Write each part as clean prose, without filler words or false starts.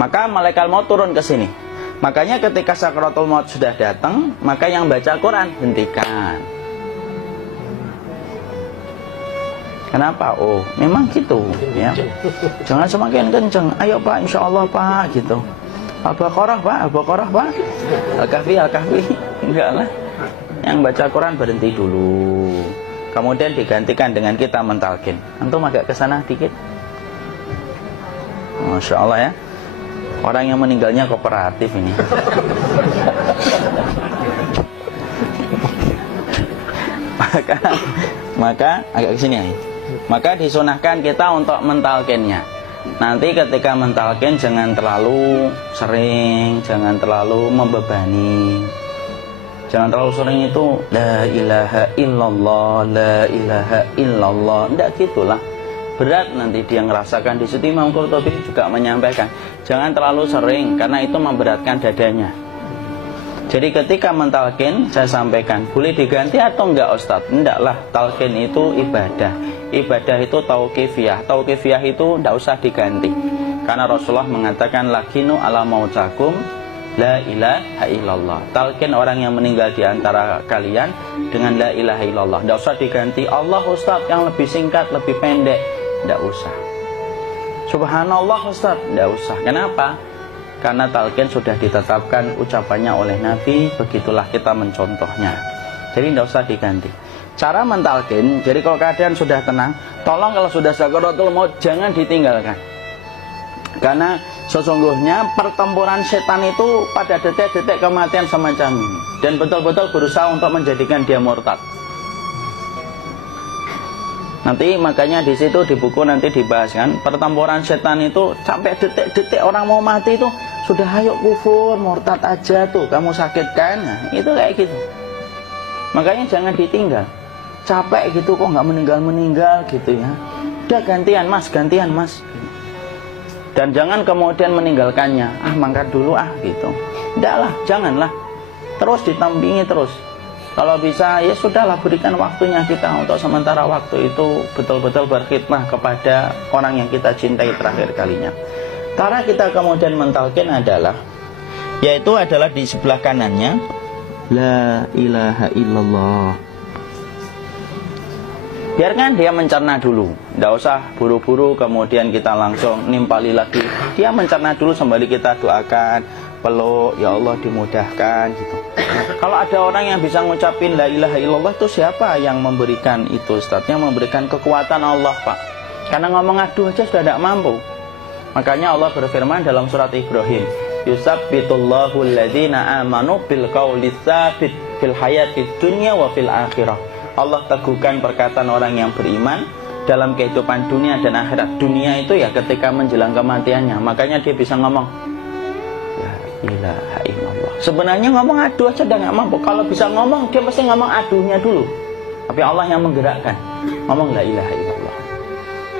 maka malaikat maut turun ke sini. Makanya ketika sakaratul maut sudah datang, maka yang baca Quran hentikan. Kenapa? Oh, memang gitu ya. Jangan semakin kenceng. Ayo Pak, insya Allah Pak, gitu. Al-Baqarah Pak, Al-Baqarah Pak. Al-Kahfi, Al-Kahfi. Enggak lah. Yang baca Quran berhenti dulu. Kemudian digantikan dengan kita mentalkin. Antum agak ke sana dikit. Masya Allah ya. Orang yang meninggalnya kooperatif ini. maka agak ke sini ya. Maka disunahkan kita untuk mentalkinnya. Nanti ketika mentalkin jangan terlalu sering, jangan terlalu membebani. Jangan terlalu sering itu la ilaha illallah, la ilaha illallah. Enggak gitulah. Berat nanti dia ngerasakan. Di situ Imam Qurtubi juga menyampaikan, jangan terlalu sering karena itu memberatkan dadanya. Jadi ketika mentalkin, saya sampaikan, boleh diganti atau enggak Ustadz? Enggaklah, talkin itu ibadah. Ibadah itu tauqifiyah. Tauqifiyah itu enggak usah diganti. Karena Rasulullah mengatakan, lakinu ala mautakum la ilaha illallah. Talkin orang yang meninggal di antara kalian dengan la ilaha illallah. Enggak usah diganti Allah Ustadz yang lebih singkat, lebih pendek. Enggak usah. Subhanallah Ustadz, enggak usah. Kenapa? Karena talqin sudah ditetapkan ucapannya oleh Nabi, begitulah kita mencontohnya. Jadi tidak usah diganti. Cara mentalqin, jadi kalau keadaan sudah tenang, tolong kalau sudah sakaratul maut jangan ditinggalkan. Karena sesungguhnya pertempuran setan itu pada detik-detik kematian semacam ini, dan betul-betul berusaha untuk menjadikan dia murtad. Nanti makanya di situ di buku nanti dibahas kan, pertempuran setan itu sampai detik-detik orang mau mati itu sudah ayo kufur, murtad aja tuh, kamu sakit kan? Nah, itu kayak gitu. Makanya jangan ditinggal. Capek gitu kok nggak meninggal gitu ya. Udah gantian mas. Dan jangan kemudian meninggalkannya. Ah mangkat dulu gitu. Enggak lah, janganlah. Terus ditampingi terus. Kalau bisa ya sudahlah, berikan waktunya kita untuk sementara waktu itu betul-betul berkhidmah kepada orang yang kita cintai terakhir kalinya. Cara kita kemudian mentalkin adalah, yaitu adalah di sebelah kanannya la ilaha illallah. Biarkan dia mencerna dulu, tidak usah buru-buru kemudian kita langsung nimpali lagi. Dia mencerna dulu sembari kita doakan, peluk, ya Allah dimudahkan gitu. Kalau ada orang yang bisa ngucapin la ilaha illallah, itu siapa yang memberikan itu Ustaz? Yang memberikan kekuatan Allah Pak. Karena ngomong aduh aja sudah tidak mampu. Makanya Allah berfirman dalam surat Ibrahim, yusabbitullahu alladhina amanu bil qawli tsabit fil hayatid dunya wa fil akhirah. Allah teguhkan perkataan orang yang beriman dalam kehidupan dunia dan akhirat. Dunia itu ya ketika menjelang kematiannya. Makanya dia bisa ngomong la ilaha illallah. Sebenarnya ngomong aduh aja udah gak mampu. Kalau bisa ngomong, dia pasti ngomong aduhnya dulu. Tapi Allah yang menggerakkan. Ngomong la ilaha illallah.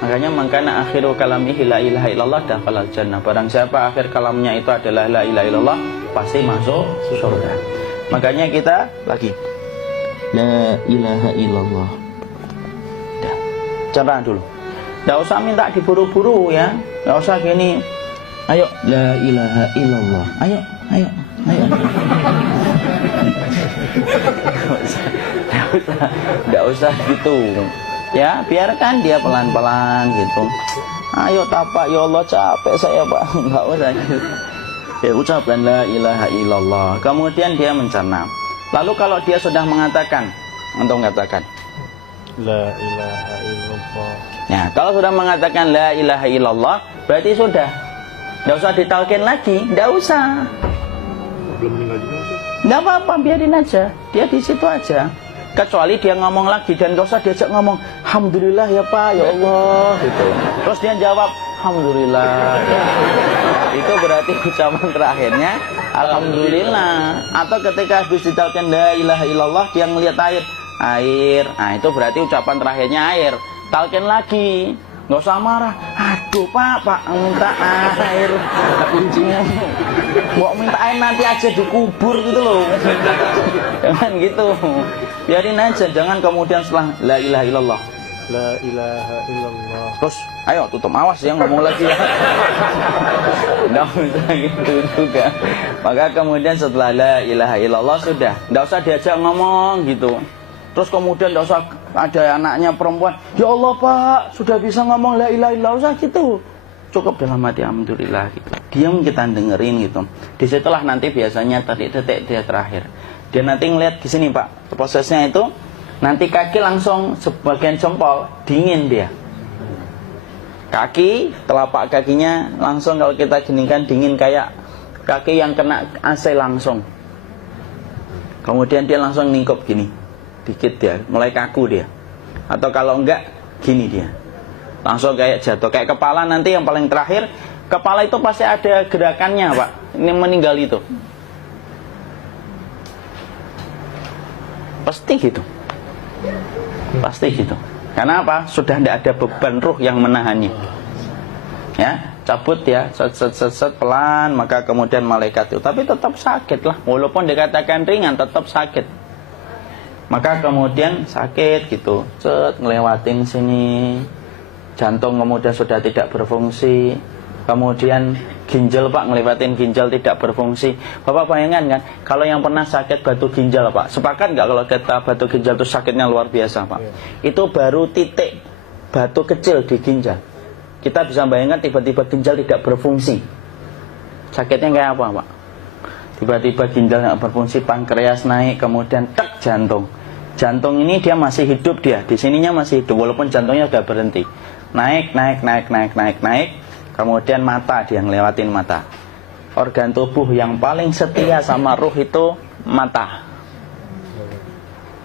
Makanya mangkana akhiru kalamihi la ilaha illallah dakhalal jannah. Barang siapa akhir kalamnya itu adalah la ilaha illallah, pasti masuk surga. Makanya kita lagi la ilaha illallah. Dah, cerna dulu. Tidak usah minta diburu-buru ya. Tidak usah gini. Ayo la ilaha illallah. Ayo. Tidak usah gitu. Ya, biarkan dia pelan-pelan gitu. Ayo tapak, ya Allah capek saya Pak. Enggak usah gitu. Ya ucapkan la ilaha illallah. Kemudian dia mencerna. Lalu kalau dia sudah mengatakan, untuk mengatakan la ilaha illallah. Nah, kalau sudah mengatakan la ilaha illallah, berarti sudah. Enggak usah ditalkin lagi, enggak usah. Belum meninggal juga sih. Enggak apa-apa, biarin aja. Dia di situ aja. Kecuali dia ngomong lagi dan gak usah diajak ngomong alhamdulillah ya Pak, ya Allah gitu. Terus dia jawab alhamdulillah. Itu berarti ucapan terakhirnya alhamdulillah. Atau ketika habis ditalkin la ilaha illallah, dia ngelihat air. Nah, itu berarti ucapan terakhirnya air. Talkin lagi. Nggak usah marah. Aduh Pak minta air. Kuncinya. Mau minta air nanti aja dikubur gitu loh. Jangan gitu. Biarin aja. Jangan kemudian setelah la ilaha illallah La ilaha illallah. Terus, ayo tutup, awas ya ngomong lagi ya. Nggak usah gitu juga. Maka kemudian setelah la ilaha illallah sudah, nggak usah diajak ngomong gitu. Terus kemudian nggak usah ada anaknya perempuan, ya Allah Pak, sudah bisa ngomong la ilaha illallah, usah gitu. Cukup dalam hati alhamdulillah gitu. Diam kita dengerin gitu. Disitulah nanti biasanya detik-detik dia terakhir. Dia nanti ngeliat di sini Pak, prosesnya itu nanti kaki langsung sebagian jempol dingin dia. Kaki, telapak kakinya langsung kalau kita geningkan dingin kayak kaki yang kena AC langsung. Kemudian dia langsung ningkup gini, dikit dia, mulai kaku dia. Atau kalau enggak, gini dia, langsung kayak jatuh. Kayak kepala nanti yang paling terakhir, kepala itu pasti ada gerakannya Pak. Ini meninggal itu pasti gitu. Pasti gitu. Karena apa? Sudah tidak ada beban ruh yang menahannya. Ya, cabut ya, set pelan, maka kemudian malaikat itu. Tapi tetap sakit lah, walaupun dikatakan ringan, tetap sakit. Maka kemudian sakit gitu, ngelewatin sini, jantung kemudian sudah tidak berfungsi. Kemudian ginjal Pak, ngelewatin ginjal tidak berfungsi. Bapak bayangkan kan, kalau yang pernah sakit batu ginjal Pak, sepakat nggak kalau kita batu ginjal itu sakitnya luar biasa Pak? Itu baru titik batu kecil di ginjal. Kita bisa bayangkan tiba-tiba ginjal tidak berfungsi, sakitnya kayak apa Pak? Tiba-tiba ginjal nggak berfungsi, pankreas naik, kemudian tek jantung. Jantung ini dia masih hidup dia, di sininya masih hidup walaupun jantungnya sudah berhenti. Naik. Kemudian mata, dia ngelewatin mata. Organ tubuh yang paling setia sama ruh itu mata.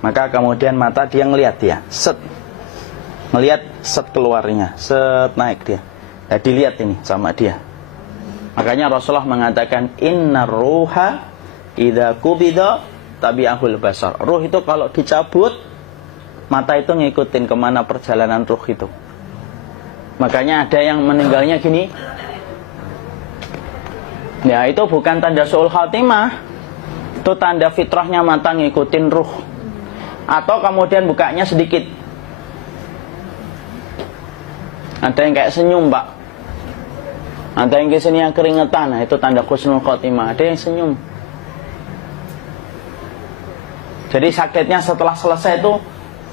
Maka kemudian mata dia ngelihat dia, ngelihat keluarnya, naik dia. Ya, dilihat ini sama dia. Makanya Rasulullah mengatakan innar ruha idza qubida tabi'ahul basar. Ruh itu kalau dicabut, mata itu ngikutin kemana perjalanan ruh itu. Makanya ada yang meninggalnya gini. Ya itu bukan tanda su'ul khatimah, itu tanda fitrahnya mata ngikutin ruh. Atau kemudian bukanya sedikit. Ada yang kayak senyum Pak, ada yang kesini yang keringetan, nah itu tanda husnul khatimah. Ada yang senyum. Jadi sakitnya setelah selesai itu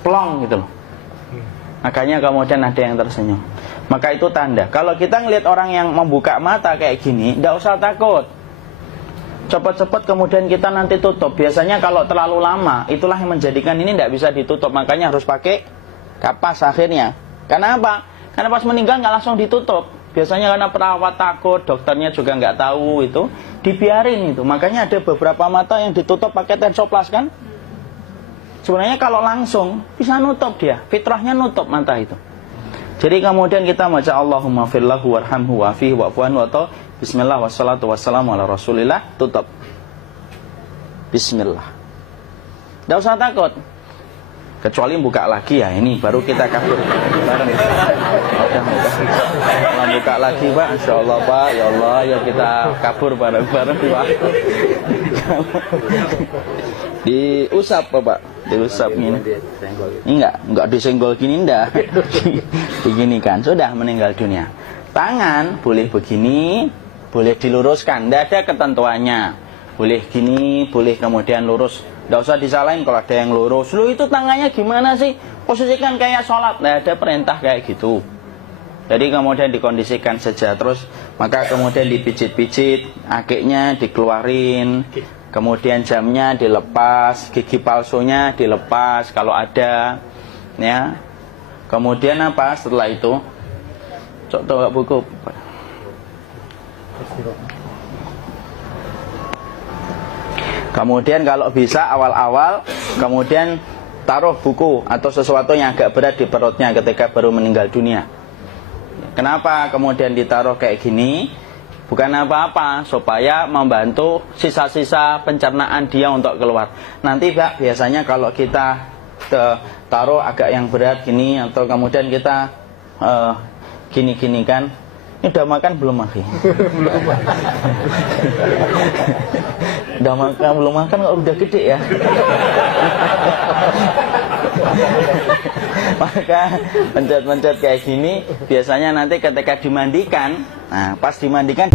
plong gitu loh. Makanya kemudian ada yang tersenyum. Maka itu tanda. Kalau kita ngelihat orang yang membuka mata kayak gini, tidak usah takut. Cepat-cepat kemudian kita nanti tutup. Biasanya kalau terlalu lama, itulah yang menjadikan ini tidak bisa ditutup. Makanya harus pakai kapas akhirnya. Karena apa? Karena pas meninggal nggak langsung ditutup. Biasanya karena perawat takut, dokternya juga nggak tahu itu, dibiarin itu. Makanya ada beberapa mata yang ditutup pakai tensoplas kan? Sebenarnya kalau langsung bisa nutup dia, fitrahnya nutup mata itu. Jadi kemudian kita baca Allahumma firlahu warhamhu wa'afihi wa'fuanhu atau bismillah wassalatu wassalamu ala rasulillah, tutup. Bismillah. Tidak usah takut. Kecuali buka lagi ya, ini baru kita kabur bareng. Kalau buka lagi Pak, insya Allah Pak, ya Allah ya kita kabur bareng-bareng Pak. Diusap Pak, diusap ini. Enggak disenggol gini enggak. Begini kan, sudah meninggal dunia. Tangan boleh begini, boleh diluruskan, tidak ada ketentuannya. Boleh gini, boleh kemudian lurus. Tidak usah disalahin kalau ada yang lurus. Lu itu tangannya gimana sih? Posisikan kayak sholat. Tidak ada perintah kayak gitu. Jadi kemudian dikondisikan saja. Terus maka kemudian dipijit-pijit, akiknya dikeluarin, kemudian jamnya dilepas, gigi palsunya dilepas kalau ada, ya. Kemudian apa setelah itu? Coba buku. Kemudian kalau bisa awal-awal kemudian taruh buku atau sesuatu yang agak berat di perutnya ketika baru meninggal dunia. Kenapa kemudian ditaruh kayak gini? Bukan apa-apa, supaya membantu sisa-sisa pencernaan dia untuk keluar. Nanti Pak, biasanya kalau kita taruh agak yang berat gini atau kemudian kita gini-gini kan, ini udah makan belum Maki? Udah makan belum makan kok udah gede ya. Maka pencet-pencet kayak gini biasanya nanti ketika dimandikan, nah pas dimandikan